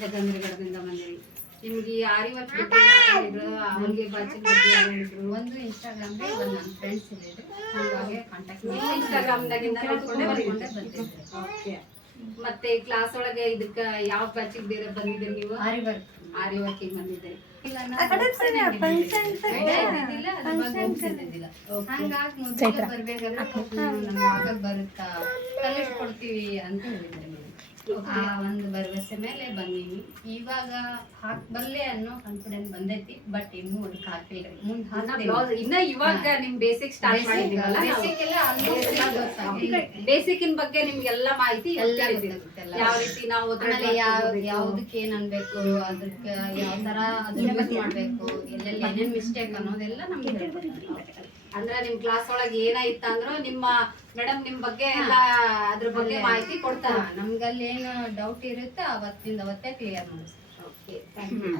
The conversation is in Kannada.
ಗಜೇಂದ್ರಗಢದಿಂದ ಬಂದಿರಿ. ನಿಮ್ಗೆ ಈ ಆರಿ ವರ್ಕ್ ಬಗ್ಗೆ ಯಾರು ಹೇಳಿದ್ರು? ಅವಳಿಗೆ ಬಾಚಿನ ಬಗ್ಗೆ ಯಾರು ಹೇಳಿದ್ರು? ಒಂದು ಇನ್ಸ್ಟಾಗ್ರಾಮ್ಗೆ ಒಂದು ನನ್ನ ಫ್ರೆಂಡ್ಸ್ ಹೇಳಿದ್ರು, ಹಾಗಾಗಿ ಕಾಂಟ್ಯಾಕ್ಟ್ ಮಾಡಿ ಇನ್ಸ್ಟಾಗ್ರಾಮ್ದಾಗಿಂದ ನೋಡ್ಕೊಂಡೆ ಬರ್ತಿದ್ದೆ. ಓಕೆ. ಮತ್ತೆ ಕ್ಲಾಸ್ ಒಳಗೆ ಇದಕ್ಕ ಯಾವ ಬ್ಯಾಚಿಗೆ ಬೇರೆ ಬಂದಿದ್ದೀರಿ ನೀವು? ಆರಿ ವರ್ಕ್ ವರ್ಕಿಗೆ ಬಂದಿದ್ದೀರಿ. ಹಂಗಾಗಿ ಮುಂಚೆ ಬರ್ಬೇಕಾದ್ರೆ ನಮ್ಗೆ ಆಗ ಬರುತ್ತಾ ಕಲಿಸ್ಕೊಡ್ತೀವಿ ಅಂತ ಹೇಳಿದ್ರೆ ಆ ಒಂದು ಭರವಸೆ ಮೇಲೆ ಬಂದೀನಿ. ಇವಾಗ ಹಾಕ್ಬಲ್ಲೆ ಅನ್ನೋ ಕಾನ್ಫಿಡೆನ್ಸ್ ಬಂದೈತಿ, ಬಟ್ ಇನ್ನೂ ಅದಕ್ಕೆ ಹಾಕಿಲ್ಲ. ಮುಂದೆ ಹಾಕ್ತೀವಿ. ಇನ್ನ ಇವಾಗ ನಿಮ್ ಬೇಸಿಕ್ ಸ್ಟಾರ್ಟ್ ಮಾಡಿದೀವಲ್ಲ, ಬೇಸಿಕ್ಕಿನ ಬಗ್ಗೆ ನಿಮ್ಗೆಲ್ಲ ಮಾಹಿತಿ ಎಲ್ಲ ಯಾವ ರೀತಿ ನಾವು ಯಾವ್ದಕ್ಕೆ ಏನ್ ಅನ್ಬೇಕು, ಅದಕ್ಕೆ ಯಾವ ತರ ಅದನ್ನ ಮಾಡ್ಬೇಕು, ಎಲ್ಲೆಲ್ಲಿ ಏನೇನ್ ಮಿಸ್ಟೇಕ್ ಅನ್ನೋದೆಲ್ಲ ನಮ್ಗೆ ಹೇಳ್ಕೊಡ್ತಾರೆ. ಅಂದ್ರೆ ನಿಮ್ ಕ್ಲಾಸ್ ಒಳಗೆ ಏನಾಯ್ತ ಅಂದ್ರು ನಿಮ್ಮ ಮೇಡಮ್ ನಿಮ್ ಬಗ್ಗೆ ಎಲ್ಲ ಅದ್ರ ಬಗ್ಗೆ ಮಾಹಿತಿ ಕೊಡ್ತಾರ. ನಮ್ಗಲ್ಲಿ ಏನು ಡೌಟ್ ಇರುತ್ತೆ ಅವತ್ತಿಂದ ಅವತ್ತೇ ಕ್ಲಿಯರ್ ಮಾಡಿಸ್ತಾರೆ. Okay, thank you.